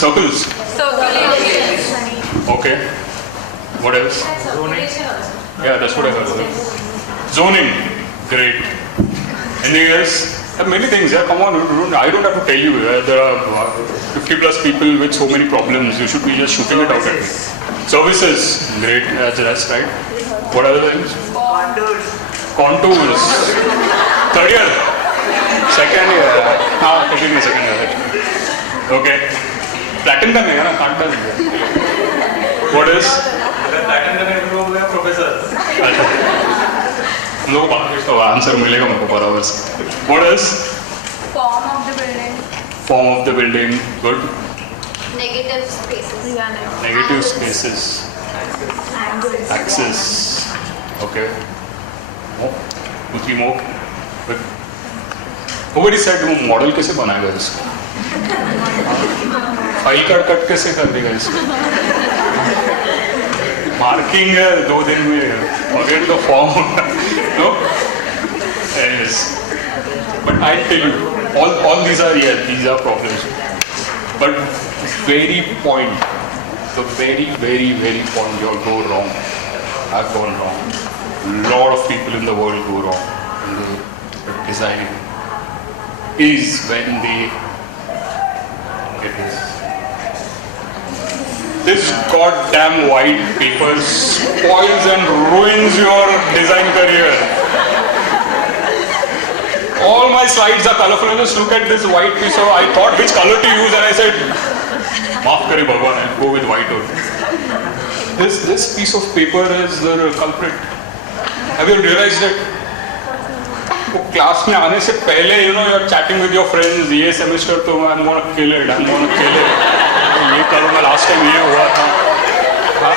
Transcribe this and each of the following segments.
circles. Circulation. Okay. What else? Zoning. Yeah, that's what I heard. Zoning. Great. Anything else? There are many things. Yeah, come on. I don't have to tell you. There are 50 plus people with so many problems. You should be just shooting it out at me. Services. Great. That's right. What other things? Contours. Third year. Second year. Second year. Okay. Platinum करने का ना काट डाल. What is? platinum करने के लोग हैं professor. अच्छा. हम लोग बात करते हैं आंसर मिलेगा मुझको बराबर से. What is? Form of the building. Form of the building. Good. Negative spaces. Negative spaces. Axis. Okay. More. 2-3 more. Good. Nobody said वो मॉडल कैसे बनाएगा इसको? फाइल कट कैसे कर देगा इसको? मार्किंग है 2 दिन में, forget the form. No? Yes. But I tell you, all these are these are problems. But very point, the very point you'll go wrong. I've gone wrong. Lot of people in the world go wrong in the designing. Is when they get this goddamn white paper spoils and ruins your design career. All my slides are colorful. I just look at this white piece of, I thought which color to use and I said, maaf kare Bhagwan, I'll go with white only. This piece of paper is the culprit. Have you realized it? Class में आने से पहले you know you're chatting with your friends, ये semester तो I am gonna kill it, I am gonna kill it, ये करूँगा, last time ये हुआ था. हाँ,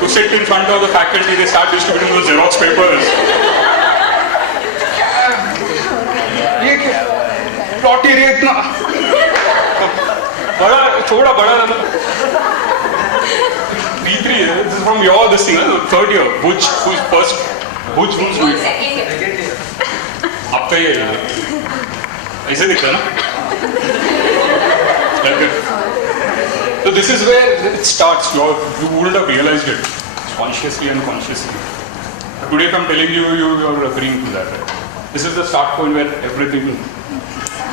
to sit in front of the faculty they start distributing those xerox papers. ये क्या प्लॉट एरिया इतना बड़ा, थोड़ा बड़ा B3 है, this is from your this thing, third year. which rooms do you? आपका ये ऐसे दिखता है ना? So this is where it starts. You wouldn't have realized it consciously and unconsciously. Today, if I'm telling you, you're agreeing to that. Right? This is the start point where everything.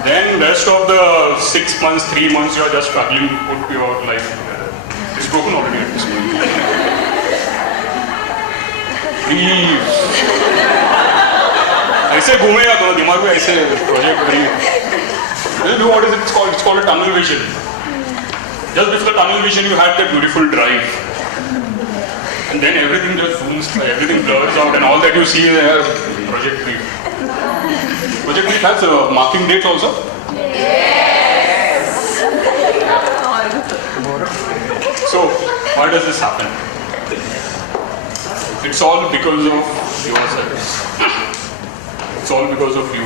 Then rest of the 6 months, 3 months, you're just struggling to put your life together. It's broken already at this point. Please. ऐसे घूमेगा तो दिमाग में ऐसे project करेंगे. Do what is it? It's called a tunnel vision. Just before the tunnel vision, you had that beautiful drive, and then everything just zooms, everything blurs out, and all that you see is project brief. Project brief has marking dates also. Yes. So why does this happen? It's all because of yourselves. It's all because of you.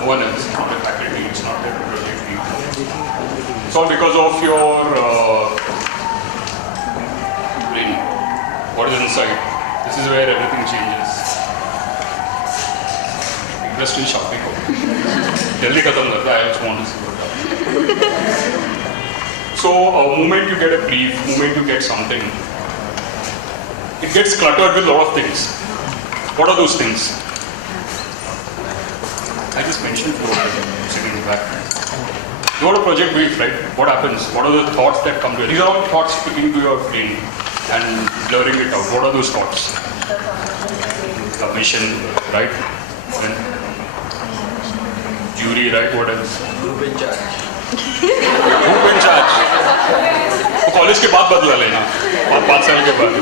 No one else. It's not the faculty. It's not the project team. It's all because of your brain. What is inside? This is where everything changes. Industrial shopping. Jaldi khatam karta hai. I just want to see what happens. So, moment you get a brief, moment you get something, it gets cluttered with a lot of things. What are those things? I just mentioned 4 sitting in the back. You got a project brief, right? What happens? What are the thoughts that come to you? These are all thoughts sticking to your brain and blurring it out. What are those thoughts? Submission, right? Then jury, right? What else? Group in charge. Group in charge. तो college के बाद बदला लेना, 5 साल के बाद.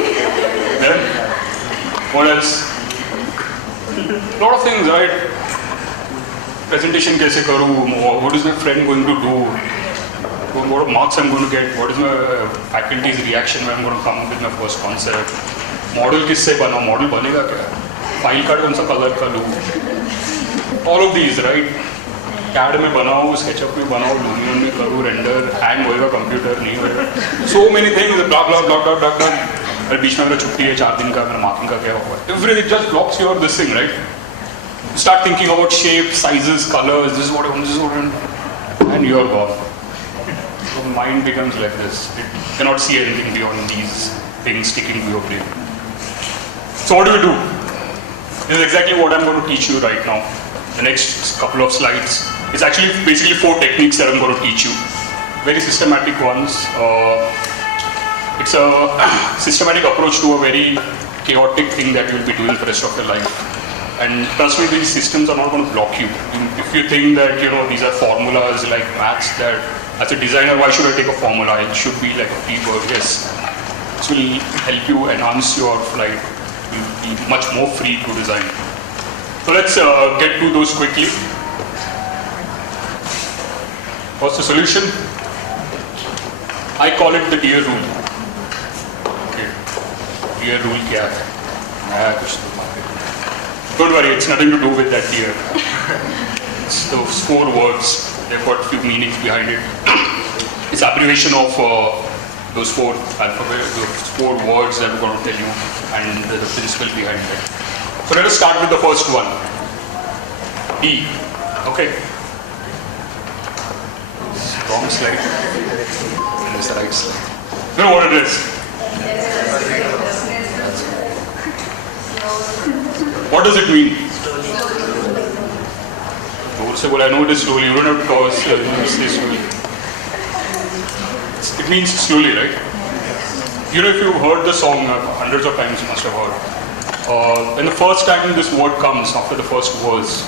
Then what else? Lot of things, right? Presentation कैसे करूँ? What is my friend going to do? What marks I'm going to get? What is my faculty's reaction when I'm going to come up with my first concept? Model किससे बनाऊँ? Model बनेगा क्या? File card कौन सा color का लूँ? All of these, right? CAD में बनाऊँ, SketchUp में बनाऊँ, Lumion में करूँ, render, hang होएगा computer नहीं होएगा. So many things, blah blah blah blah blah blah. अरे बीच में मेरा छुट्टी है 4 दिन का, मेरा marking का क्या होगा? Everything just blocks your this thing, right? Start thinking about shapes, sizes, colors. This is what I want. This is what I want, and you are gone. your mind becomes like this. It cannot see anything beyond these things sticking to your brain. So what do? This is exactly what I'm going to teach you right now. The next couple of slides. It's actually basically 4 techniques that I'm going to teach you. Very systematic ones. It's a systematic approach to a very chaotic thing that you'll be doing for the rest of your life. And trust me, these systems are not going to block you. If you think that, these are formulas like maths, that as a designer, why should I take a formula? It should be like a free word. Yes. This will help you enhance your flight. You'll be much more free to design. So let's get to those quickly. What's the solution? I call it the deer rule. Okay. Deer rule kya hai? Don't worry, it's nothing to do with that deer. It's those 4 words. They've got a few meanings behind it. It's abbreviation of those 4 alphabets, those 4 words that I'm going to tell you, and the principle behind it. So let us start with the first one. D. Okay. Wrong slide. And this is the right slide. You know what it is? What does it mean? Slowly. I know it is slowly. You don't have to say slowly. It means slowly, right? If you've heard the song hundreds of times, you must have heard. When the first time this word comes, after the first verse,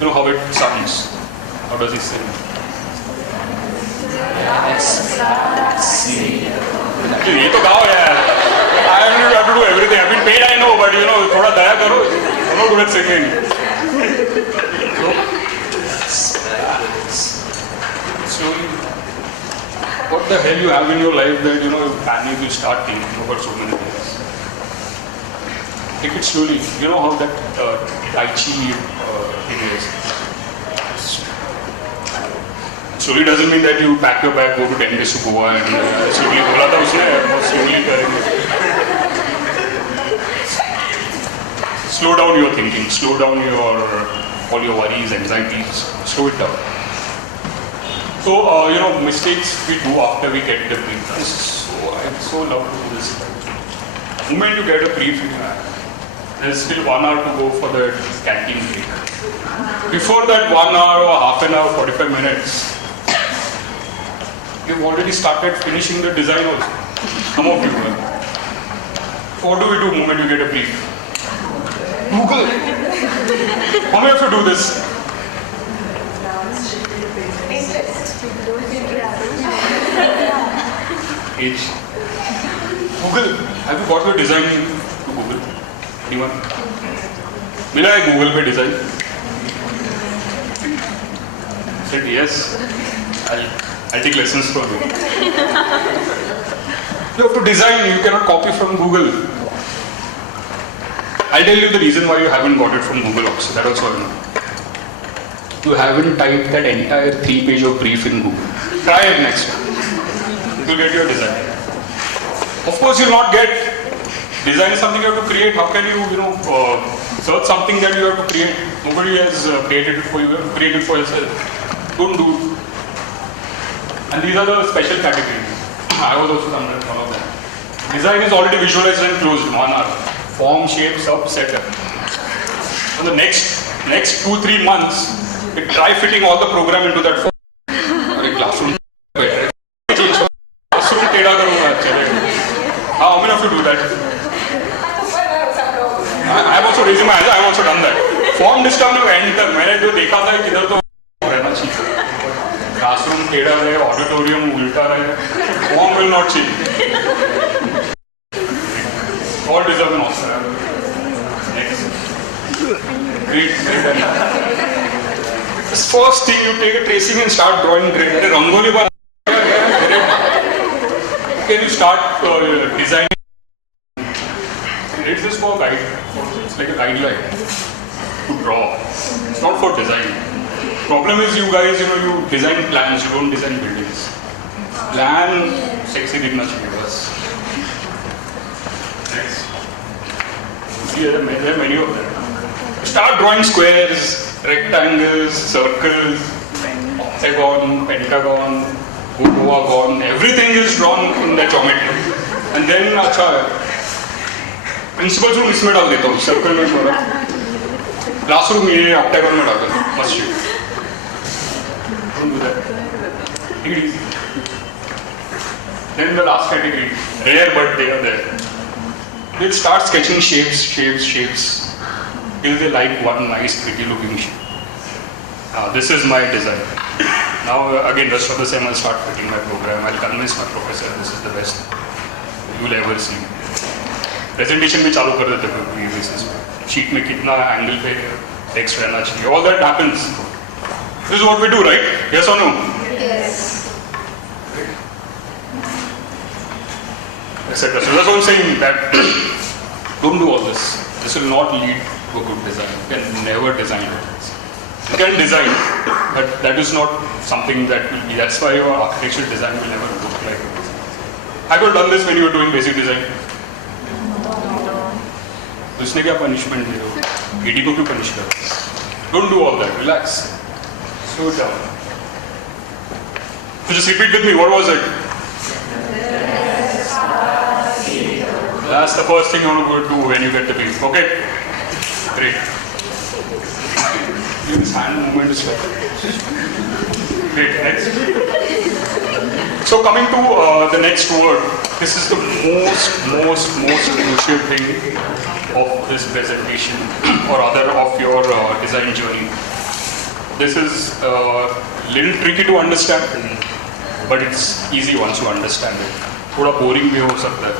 you know how it sounds. How does he sing? ये तो गाओ यार. I don't have to do everything. I've been paid, I know, but थोड़ा दया करो. I'm not good at singing. Slowly. What the hell you have in your life that you panic, you start thinking about so many things. Take it slowly. You know how that Tai Chi thing is. Slowly doesn't mean that you pack your bag, go to 10 days to Goa and slowly बोला था उसने slowly करेंगे. Slow down your thinking, slow down all your worries, anxieties, slow it down. So mistakes we do after we get the brief. I so love to do this. The moment you get a brief, there's still 1 hour to go for the canteen break. Before that 1 hour or half an hour, 45 minutes, you've already started finishing the design also. Some of you will. So what do we do the moment you get a brief? Google. How many of you do this? Age. Google. Have you got your design to Google? Anyone? मिला है Google पे design? Said yes. I'll take lessons from you. You have to design. You cannot copy from Google. I'll tell you the reason why you haven't got it from Google also. That also I know. You haven't typed that entire 3-page of brief in Google. Try it next time. You'll get your design. Of course, you'll not get design is something you have to create. How can you, search something that you have to create? Nobody has created it for you. You have to create it for yourself. Don't do it. And these are the special categories. I was also one of them. Design is already visualized and closed in 1 hour. Form, shape, sub, setup. For the next 2-3 months, try fitting all the program into that form. Classroom. How many of you do that? I'm also raising my hands. I've also done that. Form disturb में enter. मैंने जो देखा था किधर तो रहना चाहिए. Classroom टेढ़ा रहे, auditorium उल्टा रहे. Form will not change. All deserve an Oscar. Next. Great. This first thing, you take a tracing and start drawing grid. Rangoli bar. Can you start designing? It's just for guide. It's like a guideline to draw. It's not for design. Problem is, you guys, you design plans. You don't design buildings. Plan sexy दिखना चाहिए बस. Next. See, there are many of them. Start drawing squares, rectangles, circles, octagon, pentagon. Goa gone, everything is drawn in the geometry. And then, principal room इसमें डाल देता हूँ, circle में थोड़ा. Classroom ये octagon में डाल देता हूँ, must shit. Don't do that. Take it easy. Then the last category, rare but they are there. They'll start sketching shapes till they like one nice pretty looking shape. This is my design. Now again rest of the same I'll start fitting my program. I'll convince my professor this is the best you will ever see. Presentation भी चालू कर देते हैं basis पे. Sheet में कितना angle पे text रहना चाहिए. All that happens. This is what we do, right? Yes or no? Yes. Etc. So that's what I'm saying, that don't do all this. This will not lead to a good design. You can never design it. You can design, but that is not something that will be. That's why your architectural design will never look like it. Have you done this when you were doing basic design? तो इसने क्या punishment दिया? AD को क्यों punish कर? Don't do all that. Relax. Slow down. So just repeat with me. What was it? That's the first thing you want to do when you get the brief. Okay? Great. This hand movement is like. Great. Next. So coming to the next word, this is the most crucial thing of this presentation or rather of your design journey. This is a little tricky to understand, but it's easy once you understand it. थोड़ा boring भी हो सकता है.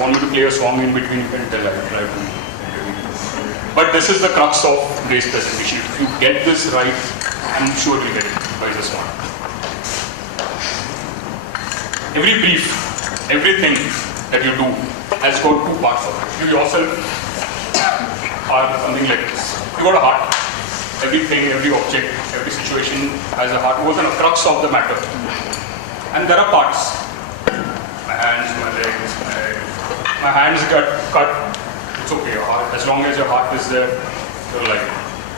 Want me to play a song in between, you can tell I try to. But this is the crux of today's presentation. If you get this right, I'm sure you'll get it by this one. Every brief, everything that you do has got two parts of it. You yourself are something like this. You got a heart. Everything, every object, every situation has a heart. It was a crux of the matter. And there are parts. My hands, my legs, my hands got cut. It's okay. Your heart, as long as your heart is there, you're alive.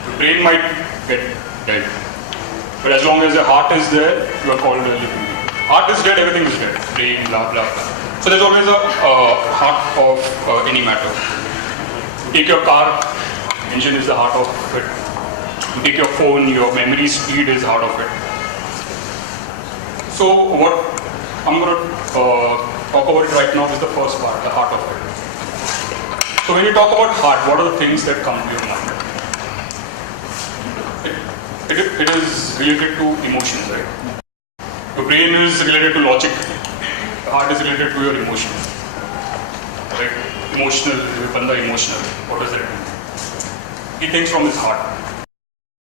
Your brain might get dead, but as long as your heart is there, you are called a living being. Heart is dead, everything is dead. Brain, blah blah blah. So there's always a heart of any matter. Take your car, engine is the heart of it. You take your phone, your memory speed is heart of it. So what I'm going to talk about it right now is the first part, the heart of it. So when you talk about heart, what are the things that come to your mind? It is related to emotions, right? Your brain is related to logic. The heart is related to your emotions. Right? Emotional, banda emotional. What does that mean? He thinks from his heart.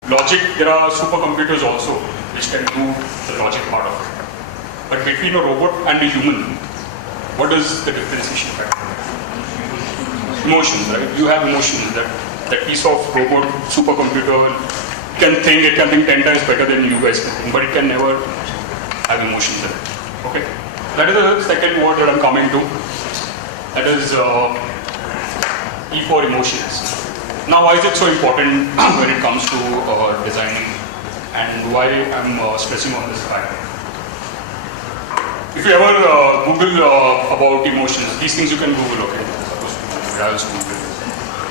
Logic, there are supercomputers also which can do the logic part of it. But between a robot and a human, what is the differentiation factor? Emotions, right? You have emotions. That piece of robot, supercomputer can think, it can think 10 times better than you guys can think, but it can never have emotions in it. Okay? That is the second word that I'm coming to. That is E for emotions. Now, why is it so important when it comes to designing, and why I'm stressing on this fact? If you ever Google about emotions, these things you can Google, okay?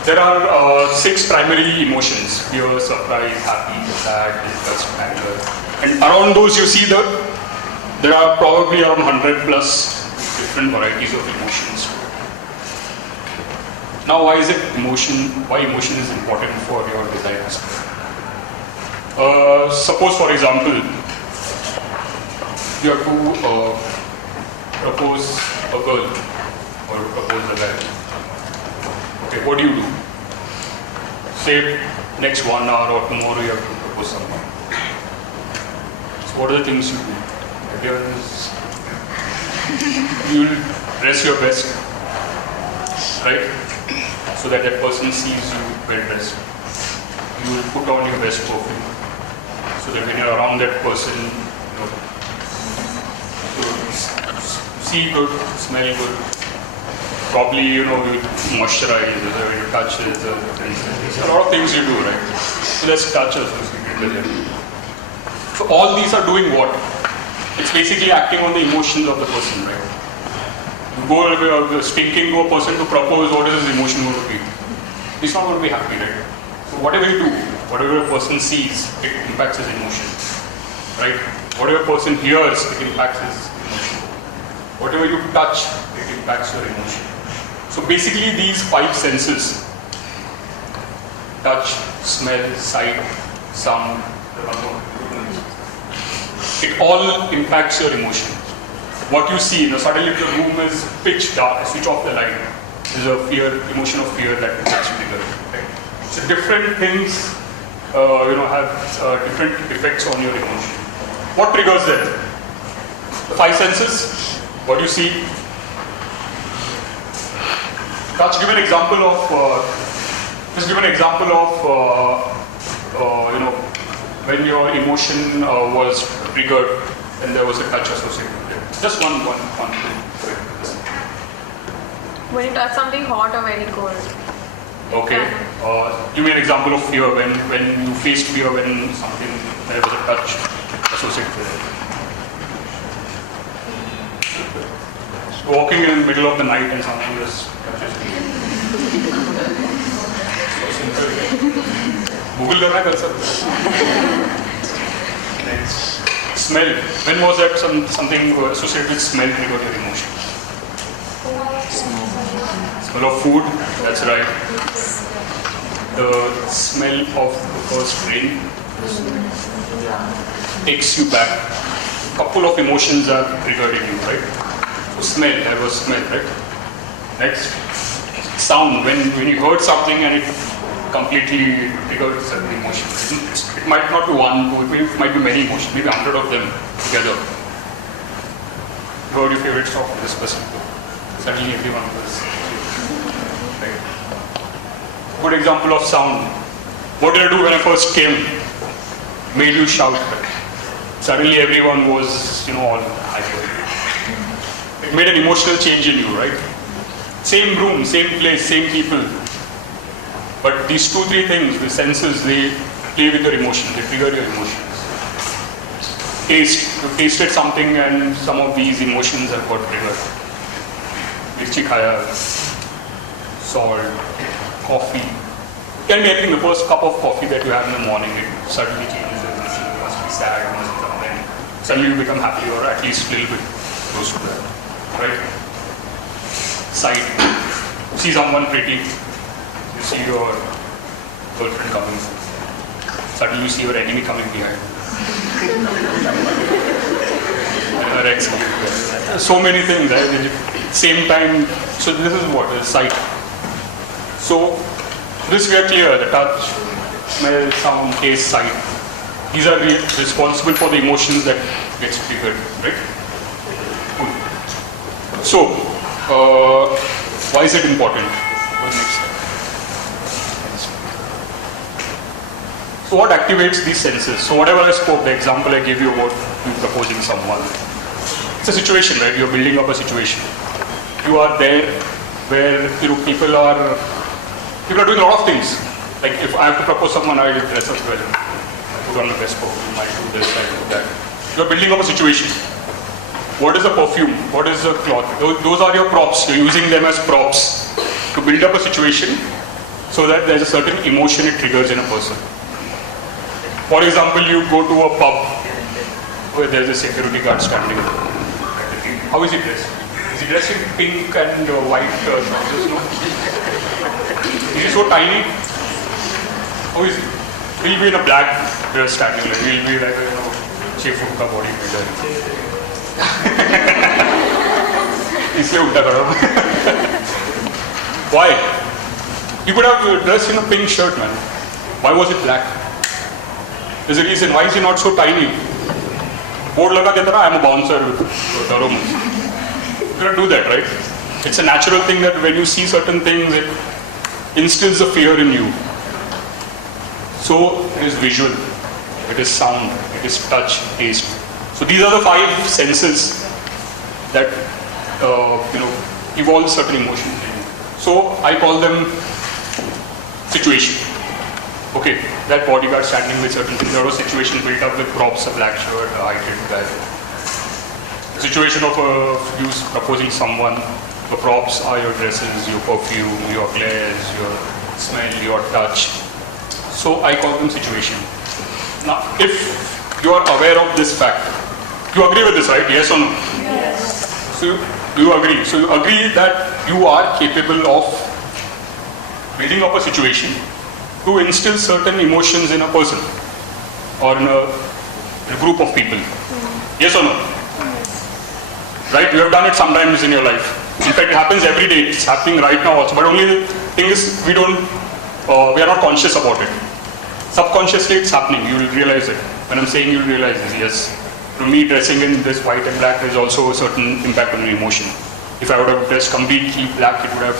There are 6 primary emotions: fear, surprise, happy, sad, disgust, anger. And around those you see that there are probably around 100 plus different varieties of emotions. Now why is it why emotion is important for your design aspect? Suppose for example, you have to propose a girl or propose a guy. Okay, what do you do? Say next 1 hour or tomorrow you have to propose someone. So what are the things you do? You will dress your best, right? So that person sees you well dressed. You will put on your best perfume, so that when you're around that person, you see good, smell good. Probably, you moisturize, when you touch it, a lot of things you do, right? So let's touch us. So all these are doing what? It's basically acting on the emotions of the person, right? You go speaking to a person to propose, what is his emotion going to be? He's not going to be happy, right? So whatever you do, whatever a person sees, it impacts his emotion, right? Whatever a person hears, it impacts his emotion. Whatever you touch, it impacts your emotion. So basically these 5 senses, touch, smell, sight, sound, it all impacts your emotion. What you see, suddenly if the room is pitch dark, switch off the light, there's a emotion of fear that gets triggered. Right? So different things, have different effects on your emotion. What triggers them? The 5 senses. What do you see? Let's give an example of. When your emotion was triggered and there was a touch associated with it. Just one. When you touch something hot or very cold. Okay. Give me an example of fear when you faced fear when there was a touch associated with it. So walking in the middle of the night and something just touches you. So simple. Google करना कर सकते. Smell. When was that something associated with smell triggered your emotion? Smell of food, that's right. The smell of the first rain takes you back. A couple of emotions are triggered in you, right? So smell, there was smell, right? Next, sound. When you heard something and it completely triggered certain emotions. It might not be one, two, it might be many emotions, maybe 100 of them together. You heard your favorite song from this person. Suddenly everyone was. Right. Good example of sound. What did I do when I first came? Made you shout. Suddenly everyone was, all hyper. It made an emotional change in you, right? Same room, same place, same people. But these 2-3 things, the senses, they play with your emotions, they trigger your emotions. Taste, you tasted something and some of these emotions have got triggered. Mirchi khaya, salt, coffee. It can be anything. The first cup of coffee that you have in the morning, it suddenly changes your emotion. You must be sad, you must be something. Suddenly you become happy or at least a little bit close to that. Right? Sight. You see someone pretty. You see your girlfriend coming. Suddenly you see your enemy coming behind. Her ex coming behind. So many things, right? Same time. So this is what is sight. So this we are clear. The touch, smell, sound, taste, sight. These are responsible for the emotions that gets triggered, right? Cool. So why is it important? What's next? So what activates these senses? So whatever I spoke, the example I gave you about you proposing someone. It's a situation, right? You're building up a situation. You are there where people are doing a lot of things. Like if I have to propose someone, I will dress up well. I put on a best perfume, I do this, I do that. You're building up a situation. What is the perfume? What is the cloth? Those are your props. You're using them as props to build up a situation so that there's a certain emotion it triggers in a person. For example, you go to a pub where there's a security guard standing. How is he dressed? Is he dressed in pink and white trousers? No? Is he so tiny? How is he? He'll be in a black dress standing like. He'll be like a chef of the bodybuilder. इसलिए उल्टा करो. Why? You could have dressed in a pink shirt, man. Why was it black? There's a reason. Why is he not so tiny? Board laga ke tarah, I'm a bouncer. Daro mat. You cannot do that, right? It's a natural thing that when you see certain things, it instills a fear in you. So it is visual, it is sound, it is touch, taste. So these are the 5 senses that evolve certain emotions in you. So I call them situation. Okay, that bodyguard standing with certain things. There was a situation built up with props, a black shirt, a heighted guy. The situation of you proposing someone, the props are your dresses, your perfume, your glares, your smell, your touch. So I call them situation. Now, if you are aware of this fact, you agree with this, right? Yes or no? Yes. So you agree. So you agree that you are capable of building up a situation to instill certain emotions in a person or in a group of people. Yes or no? Right? You have done it sometimes in your life. In fact, it happens every day. It's happening right now also. But only the thing is, we are not conscious about it. Subconsciously, it's happening. You will realize it. When I'm saying you will realize this, yes. For me, dressing in this white and black, there's also a certain impact on my emotion. If I would have dressed completely black, it would have